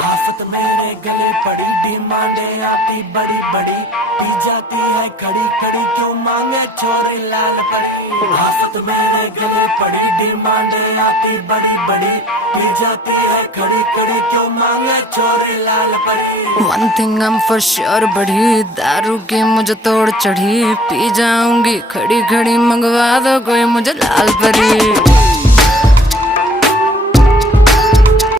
आफत मेरे गले पड़ी, डिमांडे आती बड़ी बड़ी, पी जाती है खड़ी खड़ी, क्यों मांगे छोरे लाल परी। आफत मेरे गले पड़ी, डिमांडे आती बड़ी बड़ी, पी जाती है खड़ी खड़ी, क्यों मांगे छोरे लाल परी। One thing I'm for sure बढ़ी, दारू की मुझे तोड़ चढ़ी, पी जाऊंगी खड़ी खड़ी, मंगवा दो कोई मुझे लाल परी।